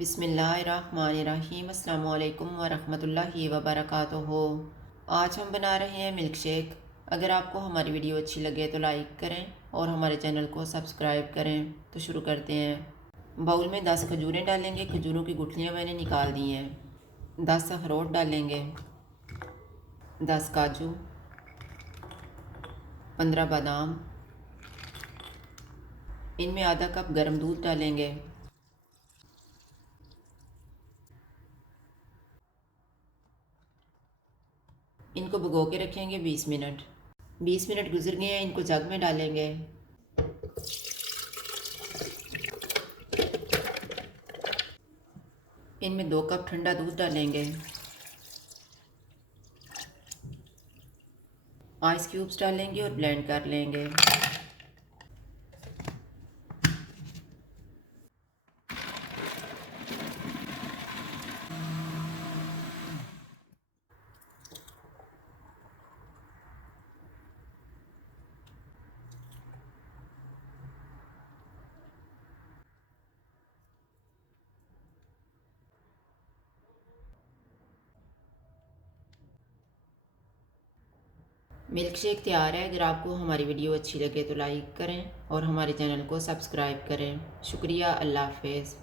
बिस्मिल्लाहिर्रहमानिर्रहीम अस्सलामु अलैकुम वरहमतुल्लाहि वबरकातुहू। आज हम बना रहे हैं मिल्क शेक। अगर आपको हमारी वीडियो अच्छी लगे तो लाइक करें और हमारे चैनल को सब्सक्राइब करें। तो शुरू करते हैं। बाउल में 10 खजूरें डालेंगे। खजूरों की गुठलियाँ मैंने निकाल दी हैं। 10 अखरोट डालेंगे, 10 काजू, 15 बादाम। इनमें आधा कप गर्म दूध डालेंगे। इनको भिगो के रखेंगे 20 मिनट। 20 मिनट गुजर गए हैं। इनको जग में डालेंगे। इनमें 2 कप ठंडा दूध डालेंगे। आइस क्यूब्स डालेंगे और ब्लेंड कर लेंगे। मिल्क शेक तैयार है। अगर आपको हमारी वीडियो अच्छी लगे तो लाइक करें और हमारे चैनल को सब्सक्राइब करें। शुक्रिया। अल्लाह हाफ़िज़।